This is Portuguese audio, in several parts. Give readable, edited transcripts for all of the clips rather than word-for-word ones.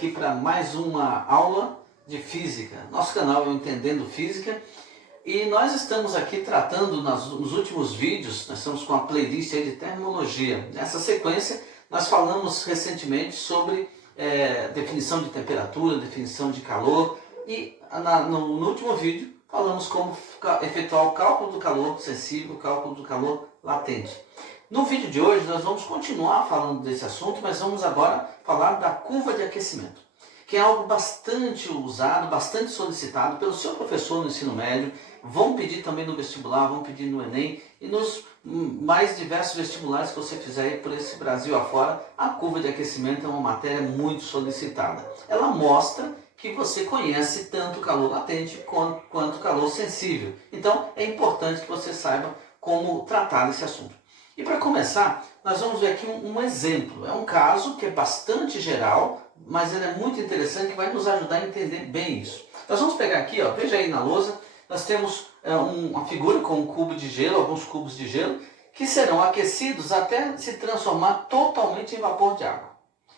aqui para mais uma aula de física. Nosso canal é o Entendendo Física e nós estamos aqui tratando nos últimos vídeos, nós estamos com a playlist aí de termologia. Nessa sequência, nós falamos recentemente sobre definição de temperatura, definição de calor e no último vídeo falamos como efetuar o cálculo do calor sensível, o cálculo do calor latente. No vídeo de hoje nós vamos continuar falando desse assunto, mas vamos agora falar da curva de aquecimento, que é algo bastante usado, bastante solicitado pelo seu professor no ensino médio, vão pedir também no vestibular, vão pedir no Enem e nos mais diversos vestibulares que você fizer aí por esse Brasil afora. A curva de aquecimento é uma matéria muito solicitada. Ela mostra que você conhece tanto o calor latente quanto o calor sensível. Então é importante que você saiba como tratar esse assunto. E para começar, nós vamos ver aqui um exemplo. É um caso que é bastante geral, mas ele é muito interessante e vai nos ajudar a entender bem isso. Nós vamos pegar aqui, ó, veja aí na lousa, nós temos uma figura com um cubo de gelo, alguns cubos de gelo, que serão aquecidos até se transformar totalmente em vapor de água.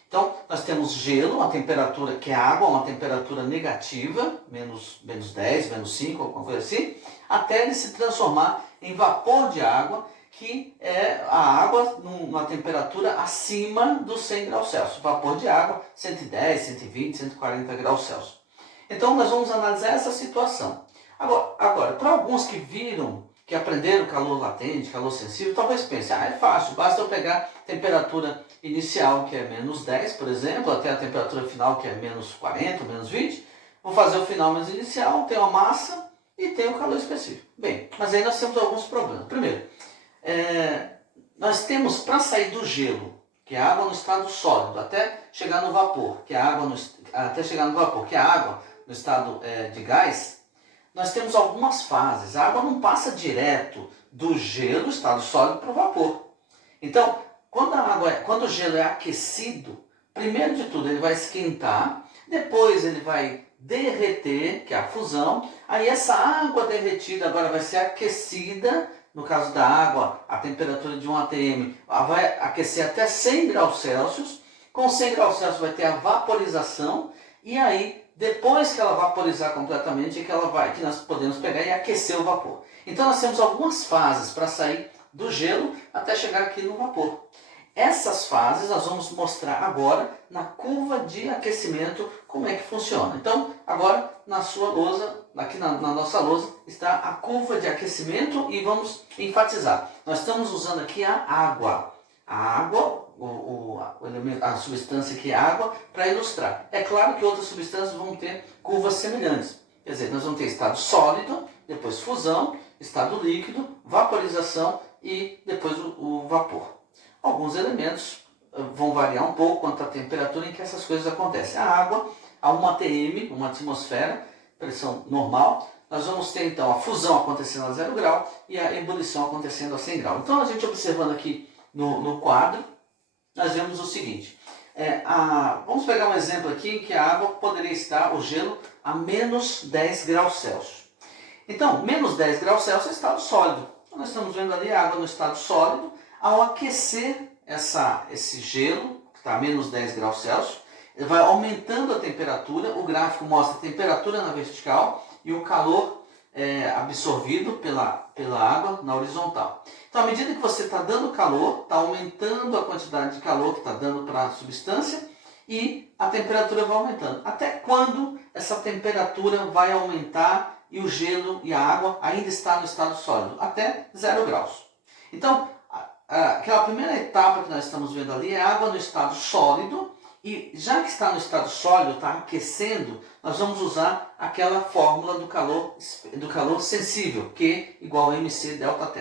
Então, nós temos gelo, uma temperatura que é água, uma temperatura negativa, menos 10, menos 5, alguma coisa assim, até ele se transformar em vapor de água, que é a água numa temperatura acima dos 100 graus Celsius. Vapor de água, 110, 120, 140 graus Celsius. Então, nós vamos analisar essa situação. Agora, para alguns que aprenderam calor latente, calor sensível, talvez pensem, é fácil, basta eu pegar a temperatura inicial, que é menos 10, por exemplo, até a temperatura final, que é menos 40, menos 20, vou fazer o final menos inicial, tenho a massa e tenho o calor específico. Bem, mas aí nós temos alguns problemas. Primeiro, nós temos, para sair do gelo, que é a água no estado sólido, até chegar no vapor, que é a água no estado de gás, nós temos algumas fases. A água não passa direto do gelo, estado sólido, para o vapor. Então, quando o gelo é aquecido, primeiro de tudo ele vai esquentar, depois ele vai derreter, que é a fusão, aí essa água derretida agora vai ser aquecida. No caso da água, a temperatura de 1 atm vai aquecer até 100 graus Celsius. Com 100 graus Celsius vai ter a vaporização. E aí, depois que ela vaporizar completamente, que nós podemos pegar e aquecer o vapor. Então nós temos algumas fases para sair do gelo até chegar aqui no vapor. Essas fases nós vamos mostrar agora na curva de aquecimento como é que funciona. Então, agora na sua lousa, aqui na nossa lousa, está a curva de aquecimento e vamos enfatizar. Nós estamos usando aqui a água. A água, a substância que é água, para ilustrar. É claro que outras substâncias vão ter curvas semelhantes. Quer dizer, nós vamos ter estado sólido, depois fusão, estado líquido, vaporização e depois o vapor. Alguns elementos vão variar um pouco quanto à temperatura em que essas coisas acontecem. A água, a 1 atm, uma atmosfera, pressão normal. Nós vamos ter então a fusão acontecendo a 0 grau e a ebulição acontecendo a 100 graus. Então a gente observando aqui no quadro, nós vemos o seguinte. Vamos pegar um exemplo aqui em que a água poderia estar, o gelo, a menos 10 graus Celsius. Então, menos 10 graus Celsius é estado sólido. Então, nós estamos vendo ali a água no estado sólido. Ao aquecer esse gelo, que está a menos 10 graus Celsius, ele vai aumentando a temperatura. O gráfico mostra a temperatura na vertical e o calor absorvido pela água na horizontal. Então, à medida que você está dando calor, está aumentando a quantidade de calor que está dando para a substância e a temperatura vai aumentando. Até quando essa temperatura vai aumentar e o gelo e a água ainda está no estado sólido? Até 0 graus. Então, aquela primeira etapa que nós estamos vendo ali é a água no estado sólido. E já que está no estado sólido, está aquecendo, nós vamos usar aquela fórmula do calor sensível, Q igual a mc delta θ.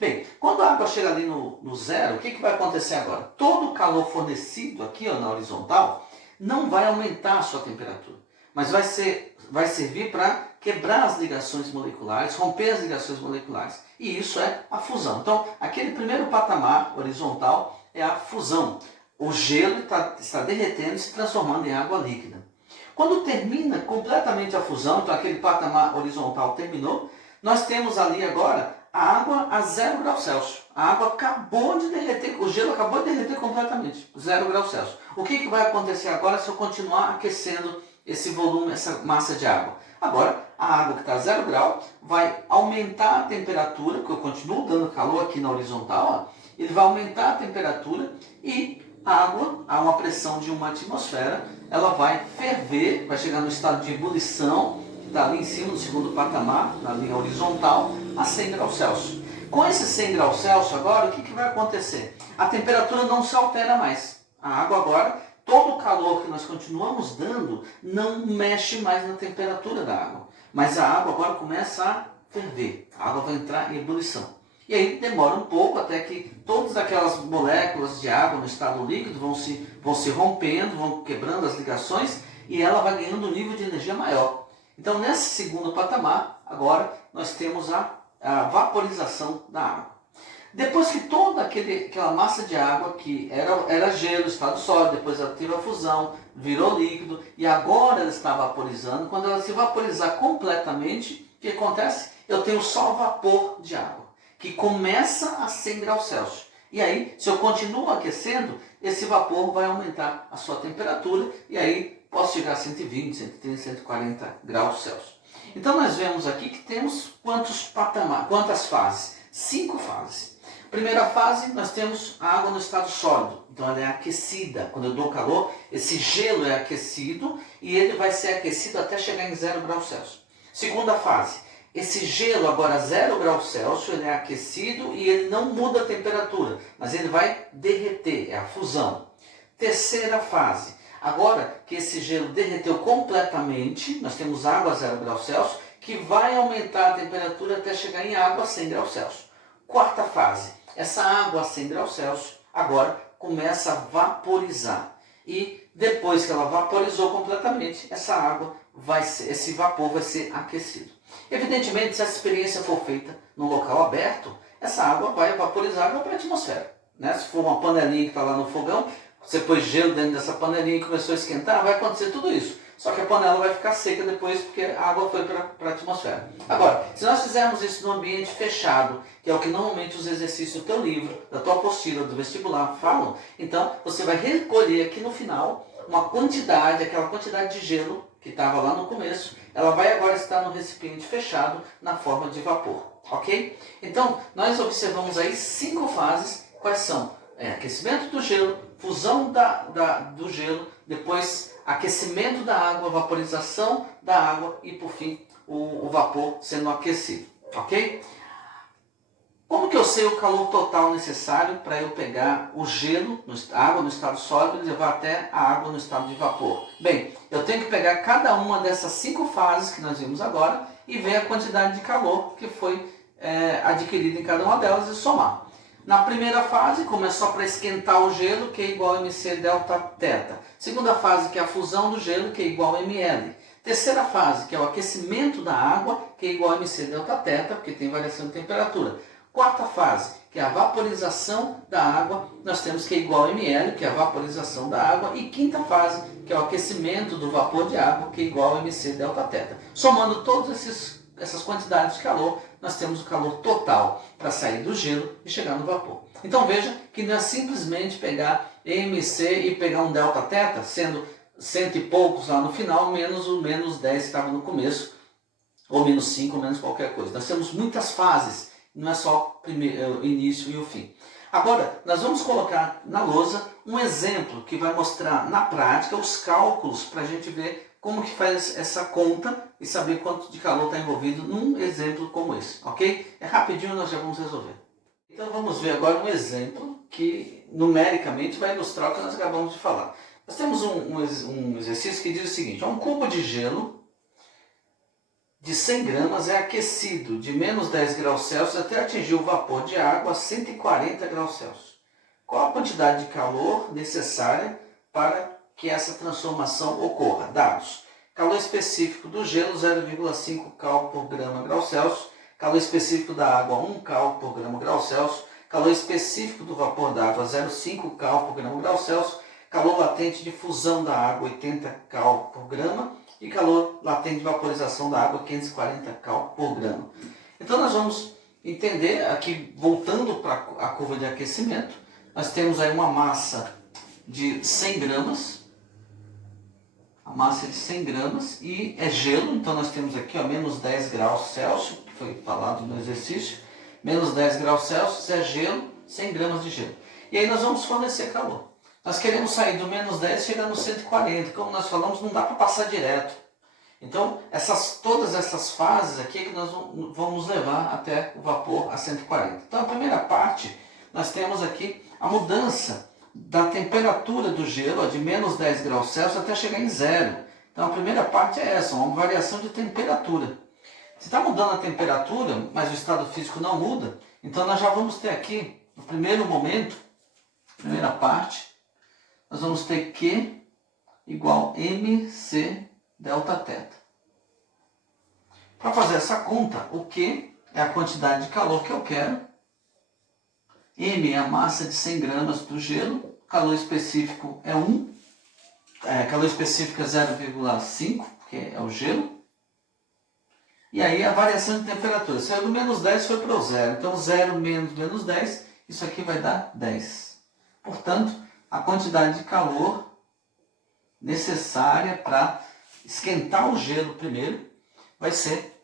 Bem, quando a água chega ali no zero, o que vai acontecer agora? Todo o calor fornecido aqui na horizontal não vai aumentar a sua temperatura, mas vai servir para quebrar as ligações moleculares, romper as ligações moleculares. E isso é a fusão. Então, aquele primeiro patamar horizontal é a fusão. O gelo está derretendo e se transformando em água líquida. Quando termina completamente a fusão, então aquele patamar horizontal terminou, nós temos ali agora a água a 0 graus Celsius. A água acabou de derreter, o gelo acabou de derreter completamente, 0 graus Celsius. O que vai acontecer agora se eu continuar aquecendo esse volume, essa massa de água? Agora, a água que está a 0 grau vai aumentar a temperatura, porque eu continuo dando calor aqui na horizontal, ó, ele vai aumentar a temperatura e a água, a uma pressão de uma atmosfera, ela vai ferver, vai chegar no estado de ebulição, que está ali em cima, no segundo patamar, na linha horizontal, a 100 graus Celsius. Com esses 100 graus Celsius agora, o que vai acontecer? A temperatura não se altera mais. A água agora, todo o calor que nós continuamos dando, não mexe mais na temperatura da água. Mas a água agora começa a ferver, a água vai entrar em ebulição. E aí demora um pouco até que todas aquelas moléculas de água no estado líquido vão se rompendo, vão quebrando as ligações e ela vai ganhando um nível de energia maior. Então nesse segundo patamar, agora nós temos a vaporização da água. Depois que toda aquela massa de água que era gelo, estado sólido, depois ela teve a fusão, virou líquido e agora ela está vaporizando, quando ela se vaporizar completamente, o que acontece? Eu tenho só vapor de água, que começa a 100 graus Celsius. E aí, se eu continuo aquecendo, esse vapor vai aumentar a sua temperatura e aí posso chegar a 120, 130, 140 graus Celsius. Então nós vemos aqui que temos quantas fases? 5 fases. Primeira fase, nós temos a água no estado sólido. Então ela é aquecida. Quando eu dou calor, esse gelo é aquecido e ele vai ser aquecido até chegar em 0 graus Celsius. Segunda fase, esse gelo agora 0 graus Celsius, ele é aquecido e ele não muda a temperatura, mas ele vai derreter, é a fusão. Terceira fase, agora que esse gelo derreteu completamente, nós temos água a 0 graus Celsius, que vai aumentar a temperatura até chegar em água a 100 graus Celsius. Quarta fase, essa água a 100 graus Celsius agora começa a vaporizar. E depois que ela vaporizou completamente, esse vapor vai ser aquecido. Evidentemente, se essa experiência for feita num local aberto, essa água vai vaporizar para a atmosfera. Né? Se for uma panelinha que está lá no fogão, você pôs gelo dentro dessa panelinha e começou a esquentar, vai acontecer tudo isso. Só que a panela vai ficar seca depois porque a água foi para a atmosfera. Agora, se nós fizermos isso no ambiente fechado, que é o que normalmente os exercícios do teu livro, da tua apostila, do vestibular falam, então você vai recolher aqui no final uma quantidade, aquela quantidade de gelo que estava lá no começo, ela vai agora estar no recipiente fechado na forma de vapor, ok? Então, nós observamos aí 5 fases, quais são? Aquecimento do gelo, fusão do gelo, depois aquecimento da água, vaporização da água e, por fim, o vapor sendo aquecido, ok? Como que eu sei o calor total necessário para eu pegar o gelo, a água no estado sólido e levar até a água no estado de vapor? Bem, eu tenho que pegar cada uma dessas 5 fases que nós vimos agora e ver a quantidade de calor que foi adquirida em cada uma delas e somar. Na primeira fase, como é só para esquentar o gelo, que é igual a mc delta θ. Segunda fase, que é a fusão do gelo, que é igual a ml. Terceira fase, que é o aquecimento da água, que é igual a mc delta θ, porque tem variação de temperatura. Quarta fase, que é a vaporização da água, nós temos que é igual a ml, que é a vaporização da água. E quinta fase, que é o aquecimento do vapor de água, que é igual a mc delta θ. Somando todas essas quantidades de calor, nós temos o calor total para sair do gelo e chegar no vapor. Então veja que não é simplesmente pegar mc e pegar um delta θ, sendo 100 e poucos lá no final, menos o menos 10 que estava no começo, ou menos 5, ou menos qualquer coisa. Nós temos muitas fases, não é só o início e o fim. Agora, nós vamos colocar na lousa um exemplo que vai mostrar na prática os cálculos para a gente ver como que faz essa conta e saber quanto de calor está envolvido num exemplo como esse, ok? É rapidinho, nós já vamos resolver. Então vamos ver agora um exemplo que numericamente vai ilustrar o que nós acabamos de falar. Nós temos um exercício que diz o seguinte: um cubo de gelo de 100 gramas é aquecido de menos 10 graus Celsius até atingir o vapor de água a 140 graus Celsius. Qual a quantidade de calor necessária para que essa transformação ocorra? Dados: calor específico do gelo 0,5 cal por grama grau Celsius, calor específico da água 1 cal por grama grau Celsius, calor específico do vapor d'água 0,5 cal por grama grau Celsius, calor latente de fusão da água 80 cal por grama e calor latente de vaporização da água 540 cal por grama. Então nós vamos entender, aqui voltando para a curva de aquecimento, nós temos aí uma massa de 100 gramas, a massa de 100 gramas, e é gelo, então nós temos aqui, ó, menos 10 graus Celsius, que foi falado no exercício, menos 10 graus Celsius é gelo, 100 gramas de gelo. E aí nós vamos fornecer calor. Nós queremos sair do menos 10 e chegar no 140, como nós falamos, não dá para passar direto. Então, todas essas fases aqui é que nós vamos levar até o vapor a 140. Então, a primeira parte, nós temos aqui a mudança da temperatura do gelo, ó, de menos 10 graus Celsius até chegar em zero. Então, a primeira parte é essa, uma variação de temperatura. Se está mudando a temperatura, mas o estado físico não muda, então nós já vamos ter aqui, no primeiro momento, primeira parte, nós vamos ter Q igual mc delta θ. Para fazer essa conta, o Q é a quantidade de calor que eu quero, M é a massa de 100 gramas do gelo, calor específico é 1, calor específico é 0,5, porque é o gelo, e aí a variação de temperatura, saiu do menos 10 foi para o zero, então 0 menos menos 10, isso aqui vai dar 10. Portanto, a quantidade de calor necessária para esquentar o gelo primeiro vai ser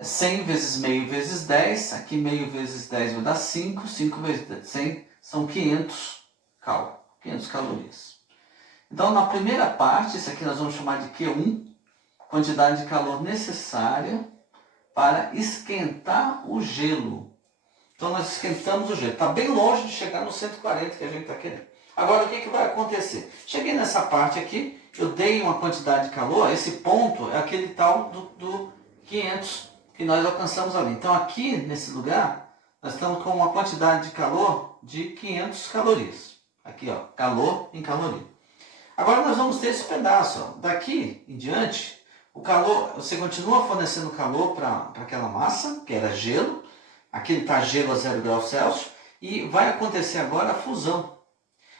100 vezes meio vezes 10, aqui meio vezes 10 vai dar 5, 5 vezes 100 são 500 calorias. Então, na primeira parte, isso aqui nós vamos chamar de Q1, quantidade de calor necessária para esquentar o gelo. Então, nós esquentamos o gelo. Está bem longe de chegar no 140 que a gente está querendo. Agora, o que vai acontecer? Cheguei nessa parte aqui, eu dei uma quantidade de calor, esse ponto é aquele tal do 500 que nós alcançamos ali. Então, aqui nesse lugar, nós estamos com uma quantidade de calor de 500 calorias. Aqui, ó, calor em caloria. Agora, nós vamos ter esse pedaço. Ó. Daqui em diante, o calor, você continua fornecendo calor para aquela massa, que era gelo. Aqui está gelo a 0 graus Celsius. E vai acontecer agora a fusão.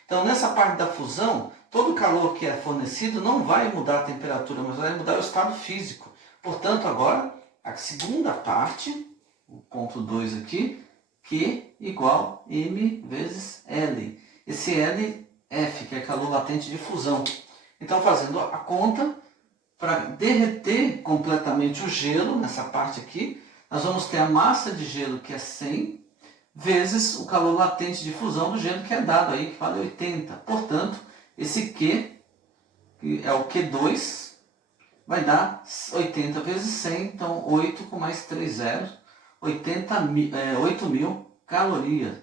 Então, nessa parte da fusão, todo o calor que é fornecido não vai mudar a temperatura, mas vai mudar o estado físico. Portanto, agora, a segunda parte, o ponto 2 aqui, Q igual M vezes L. Esse L, F, que é calor latente de fusão. Então, fazendo a conta, para derreter completamente o gelo, nessa parte aqui, nós vamos ter a massa de gelo, que é 100, vezes o calor latente de fusão do gelo, que é dado aí, que vale 80. Portanto, esse Q, que é o Q2, vai dar 80 vezes 100, então 8 com mais 3 zeros, 8.000 calorias.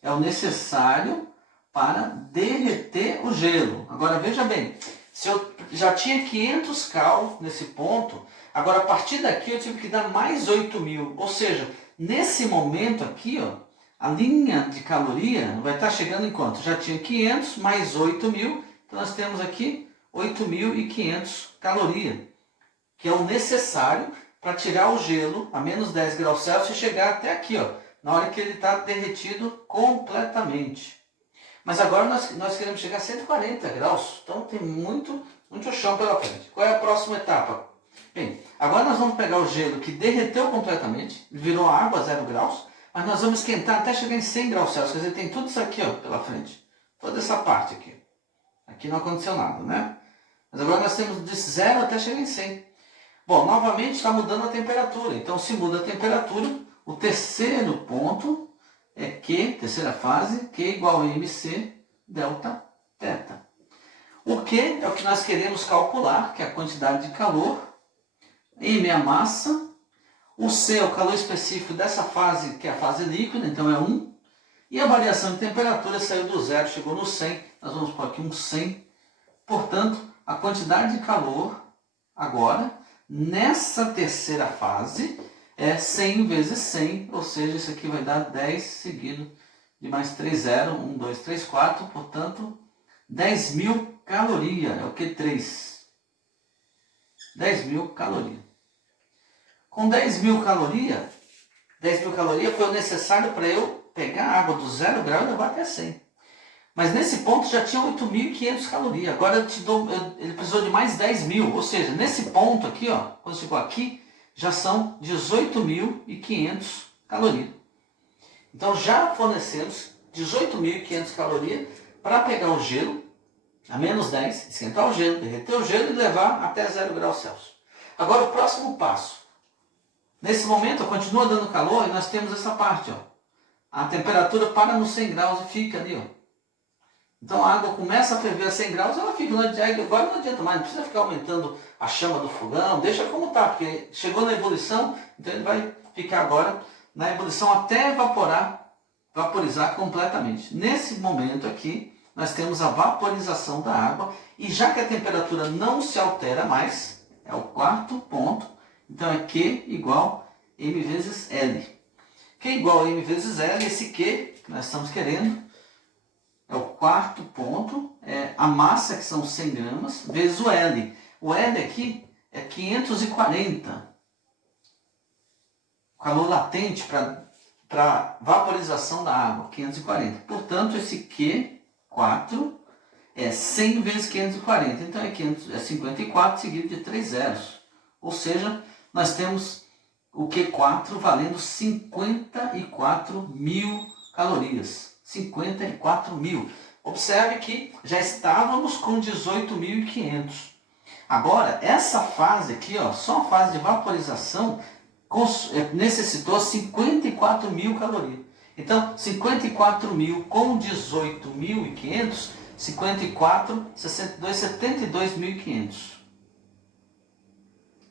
É o necessário para derreter o gelo. Agora, veja bem, se eu já tinha 500 cal nesse ponto, agora a partir daqui eu tive que dar mais 8.000. Ou seja, nesse momento aqui, ó, a linha de caloria vai estar chegando em quanto? Já tinha 500 mais 8.000, então nós temos aqui 8.500 calorias, que é o necessário para tirar o gelo a menos 10 graus Celsius e chegar até aqui, ó, na hora que ele está derretido completamente. Mas agora nós queremos chegar a 140 graus, então tem muito chão pela frente. Qual é a próxima etapa? Bem, agora nós vamos pegar o gelo que derreteu completamente, virou água a 0 graus, mas nós vamos esquentar até chegar em 100 graus Celsius, quer dizer, tem tudo isso aqui, ó, pela frente. Toda essa parte aqui. Aqui não aconteceu nada, né? Mas agora nós temos de 0 até chegar em 100. Bom, novamente está mudando a temperatura. Então, se muda a temperatura, o terceiro ponto é Q, terceira fase, Q igual a mc delta θ. O Q é o que nós queremos calcular, que é a quantidade de calor. M é a massa. O C é o calor específico dessa fase, que é a fase líquida, então é 1. E a variação de temperatura saiu do 0, chegou no 100. Nós vamos pôr aqui um 100. Portanto, a quantidade de calor agora, nessa terceira fase, é 100 vezes 100, ou seja, isso aqui vai dar 10 seguido de mais 3 0, 1, 2, 3, 4, portanto, 10.000 calorias, é o Q3. 10.000 calorias. Com 10.000 calorias, 10.000 calorias foi o necessário para eu pegar a água do 0 grau e levar até 100. Mas nesse ponto já tinha 8.500 calorias. Agora ele precisou de mais 10.000. Ou seja, nesse ponto aqui, ó, quando chegou aqui, já são 18.500 calorias. Então já fornecemos 18.500 calorias para pegar o gelo a menos 10, esquentar o gelo, derreter o gelo e levar até 0 graus Celsius. Agora o próximo passo. Nesse momento continua dando calor e nós temos essa parte. Ó. A temperatura para nos 100 graus e fica ali. Ó. Então a água começa a ferver a 100 graus, ela fica. Agora não adianta mais, não precisa ficar aumentando a chama do fogão, deixa como está, porque chegou na ebulição, então ele vai ficar agora na ebulição até vaporizar completamente. Nesse momento aqui, nós temos a vaporização da água, e já que a temperatura não se altera mais, é o quarto ponto, então é Q igual M vezes L. Q igual a M vezes L, esse Q que nós estamos querendo, é o quarto ponto, é a massa, que são 100 gramas, vezes o L. O L aqui é 540. O calor latente para vaporização da água, 540. Portanto, esse Q4 é 100 vezes 540. Então é 54 seguido de 3 zeros. Ou seja, nós temos o Q4 valendo 54.000 calorias. 54.000. Observe que já estávamos com 18.500. Agora, essa fase aqui, ó, só a fase de vaporização, necessitou 54.000 calorias. Então, 54.000 com 18.500, 54, 62, 72.500.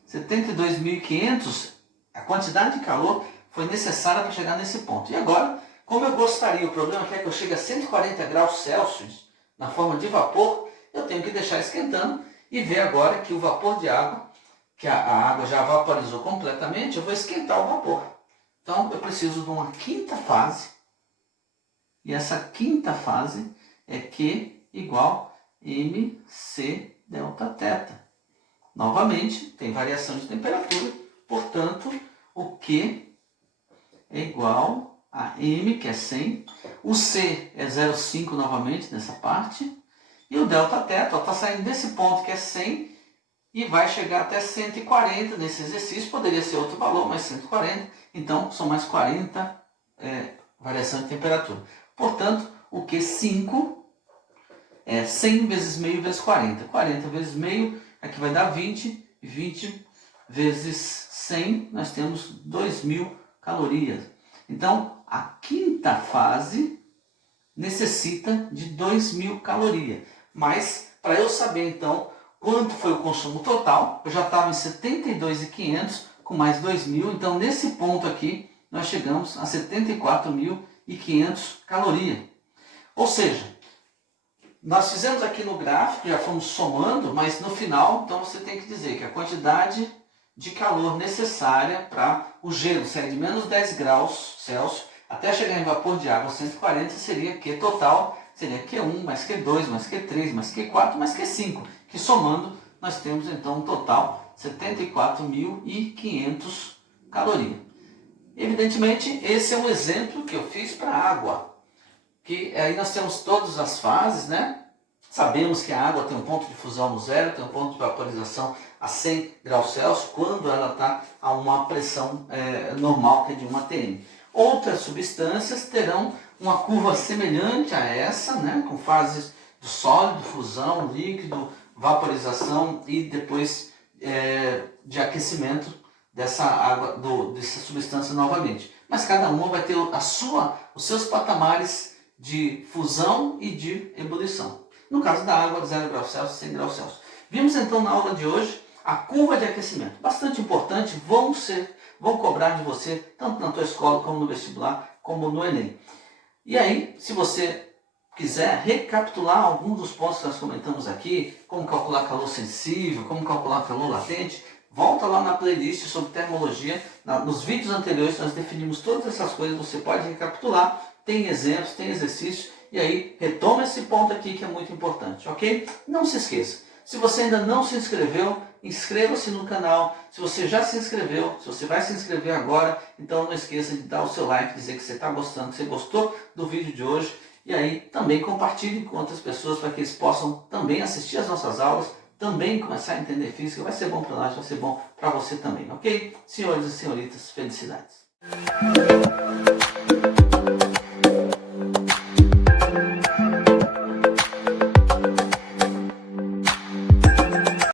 72.500, a quantidade de calor foi necessária para chegar nesse ponto. E agora, como eu gostaria, o problema é que eu chegue a 140 graus Celsius na forma de vapor, eu tenho que deixar esquentando e ver agora que o vapor de água, que a água já vaporizou completamente, eu vou esquentar o vapor. Então eu preciso de uma quinta fase, e essa quinta fase é Q igual MC delta θ. Novamente, tem variação de temperatura, portanto, o Q é igual a M, que é 100, o C é 0,5 novamente nessa parte, e o delta θ está saindo desse ponto que é 100 e vai chegar até 140 nesse exercício, poderia ser outro valor, mas 140, então são mais 40 variação de temperatura. Portanto, o Q5 é 100 vezes meio vezes 40. 40 vezes meio, aqui vai dar 20, 20 vezes 100, nós temos 2.000 calorias. Então, a quinta fase necessita de 2.000 calorias. Mas, para eu saber, então, quanto foi o consumo total, eu já estava em 72.500 com mais 2.000. Então, nesse ponto aqui, nós chegamos a 74.500 calorias. Ou seja, nós fizemos aqui no gráfico, já fomos somando, mas no final, então, você tem que dizer que a quantidade de calor necessária para o gelo sair de menos 10 graus Celsius até chegar em vapor de água 140 seria Q total, seria Q1 mais Q2 mais Q3 mais Q4 mais Q5, que somando nós temos então um total 74.500 calorias. Evidentemente, esse é um exemplo que eu fiz para a água, que aí nós temos todas as fases, né? Sabemos que a água tem um ponto de fusão no zero, tem um ponto de vaporização a 100 graus Celsius, quando ela está a uma pressão normal, que é de 1 atm. Outras substâncias terão uma curva semelhante a essa, né, com fases do sólido, fusão, líquido, vaporização e depois de aquecimento dessa água, dessa substância novamente. Mas cada uma vai ter os seus patamares de fusão e de ebulição. No caso da água, 0 graus Celsius, 100 graus Celsius. Vimos então na aula de hoje a curva de aquecimento. Bastante importante, vão cobrar de você, tanto na tua escola, como no vestibular, como no Enem. E aí, se você quiser recapitular alguns dos pontos que nós comentamos aqui, como calcular calor sensível, como calcular calor latente, volta lá na playlist sobre termologia. Nos vídeos anteriores nós definimos todas essas coisas, você pode recapitular, tem exemplos, tem exercícios, e aí retoma esse ponto aqui que é muito importante, ok? Não se esqueça, se você ainda não se inscreveu, inscreva-se no canal. Se você já se inscreveu, se você vai se inscrever agora, então não esqueça de dar o seu like, dizer que você está gostando, que você gostou do vídeo de hoje. E aí também compartilhe com outras pessoas para que eles possam também assistir as nossas aulas, também começar a entender física. Vai ser bom para nós, vai ser bom para você também, ok? Senhores e senhoritas, felicidades!